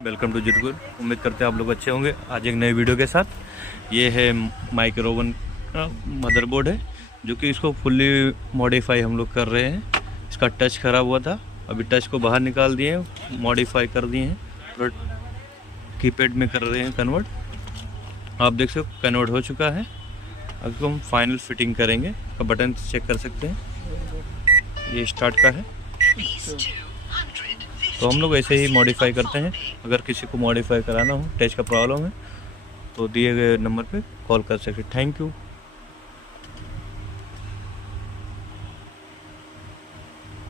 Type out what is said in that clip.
Welcome to जितगुर। उम्मीद करते हैं आप लोग अच्छे होंगे। आज एक नई वीडियो के साथ। ये है माइक्रोवन का मदरबोर्ड है जो कि इसको फुल्ली मॉडिफाई हम लोग कर रहे हैं। इसका टच ख़राब हुआ था, अभी टच को बाहर निकाल दिए, मॉडिफाई कर दिए हैं, तो कीपैड में कर रहे हैं कन्वर्ट। आप देख सकते हो कन्वर्ट हो चुका है। अब इसको हम फाइनल फिटिंग करेंगे। का बटन चेक कर सकते हैं, ये स्टार्ट का है। तो हम लोग ऐसे ही मॉडिफाई करते हैं। अगर किसी को मॉडिफाई कराना हो, टच का प्रॉब्लम है, तो दिए गए नंबर पे कॉल कर सकते हैं। Thank you.